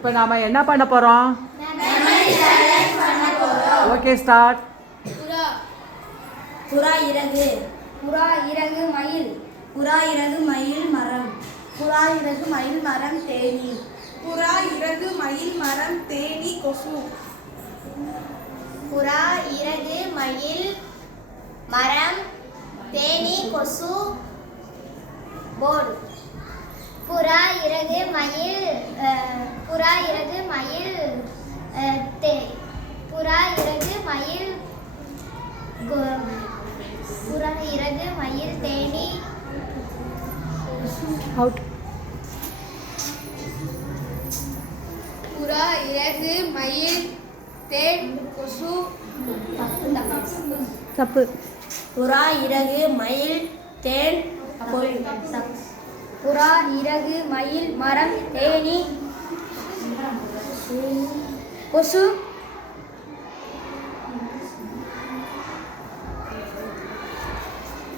இப்போ நாம என்ன பண்ண போறோம்? Okay start. புறா இறகு. புறா இறகு மயில். புறா இறகு மயில் மரம். புறா இறகு மயில் மரம் தேனி. புறா இறகு மயில் மரம் தேனி கொசு. புறா இறகு மயில் மரம் தேனி கொசு போர்டு. புறா இறகு மயில் புறா இறகு மயில் புறா இறகு மயில் புறா இறகு மயில் தேனி அவுட். புறா இறகு மயில் தேன் கொசு. தப்பு. புறா இறகு மயில் தேன் புறா இறகு மயில் மரம் தேனி கொசு.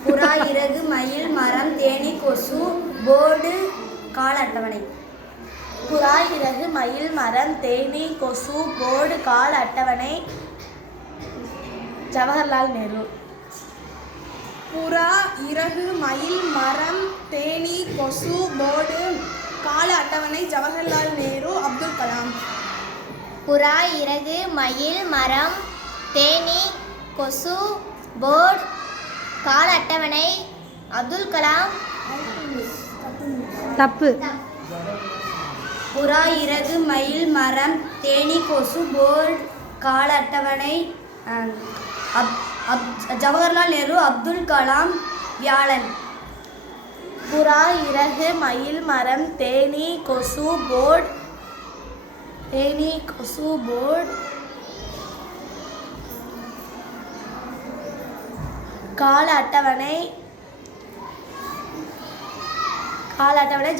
புறா இறகு மயில் மரம் தேனி கொசு போர்டு கால அட்டவணை. புறா இறகு மயில் மரம் தேனி கொசு போர்டு கால அட்டவணை ஜவஹர்லால் நேரு. புறா இறகு மயில் மரம் தேனி கொசு போர்டு கால அட்டவணை ஜவஹர்லால் நேரு அப்துல் கலாம். புறா இறகு மயில் மரம் தேனி கொசு போர்டு கால அட்டவணை அப்துல் கலாம். தப்பு. புறா இறகு மயில் மரம் தேனி கொசு போர்டு கால அட்டவணை ஜவஹர்லால் நேரு அப்துல் கலாம் வியாழன். புறா இறகு மயில் மரம் தேனி கொசு போர்டு கால அட்டவணை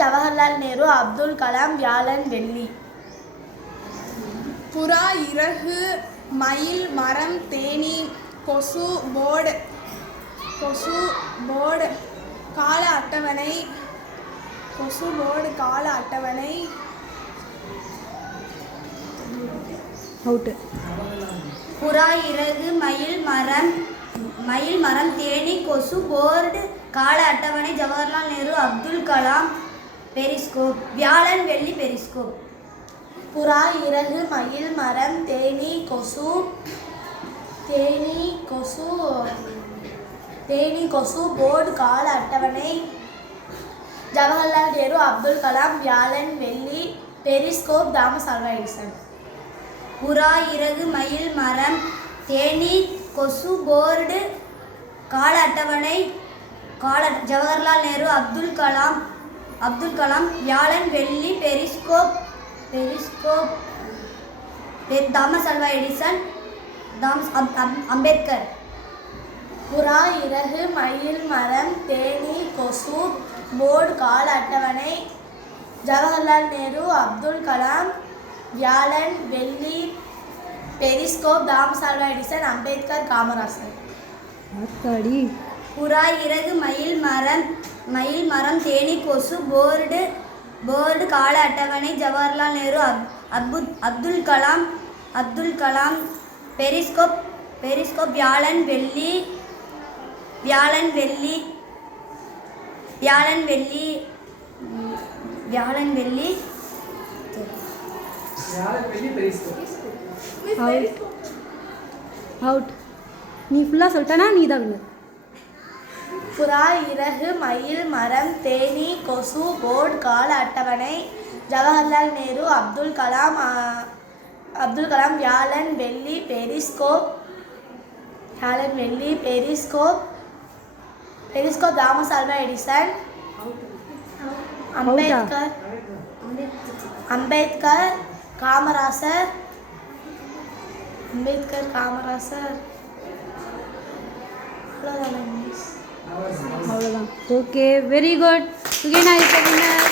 ஜவஹர்லால் நேரு அப்துல் கலாம் வியாழன் வெள்ளி. புறா இறகு மயில் மரம் தேனி கொசு போர்டு கால அட்டவணை கொசு போர்டு கால அட்டவணை அவுட்டு. புறா இறகு மயில் மரம் தேனி கொசு போர்டு கால அட்டவணை ஜவஹர்லால் நேரு அப்துல் கலாம் பெரிஸ்கோப் வியாழன் வெள்ளி பெரிஸ்கோப். புறா இறகு மயில் மரம் தேனி கொசு போர்டு கால அட்டவணை ஜவஹர்லால் நேரு அப்துல் கலாம் வியாழன் வெள்ளி பெரிஸ்கோப் தாமஸ் ஆல்வா எடிசன். புறா இறகு மயில் மரம் தேனி கொசு போர்டு கால அட்டவணை ஜவஹர்லால் நேரு அப்துல் கலாம் வியாழன் வெள்ளி periscope Thomas Alva Edison Ambedkar. புறா இறகு மயில் மரம் தேனி கொசு போர்டு கால அட்டவணை ஜவஹர்லால் நேரு அப்துல் கலாம் வியாழன் வெள்ளி periscope Thomas Alva Edison Ambedkar Kamarajar. புறா இறகு மயில் மரம் தேனி கொசு போர்டு கால அட்டவணை ஜவஹர்லால் நேரு அப்துல் கலாம் பெரிஸ்கோப் வியாழன் வெள்ளி அவுட். நீ ஃபுல்லாக சொல்லிட்டனா நீ தான் வின்னர். புறா இறகு மயில் மரம் தேனி கொசு போர்டு கால அட்டவணை ஜவஹர்லால் நேரு அப்துல் கலாம் வியாழன் வெள்ளி periscope Thomas Alva Edison Ambedkar Kamarajar அவ்வளோதான். Okay, very good. Sugena is the winner.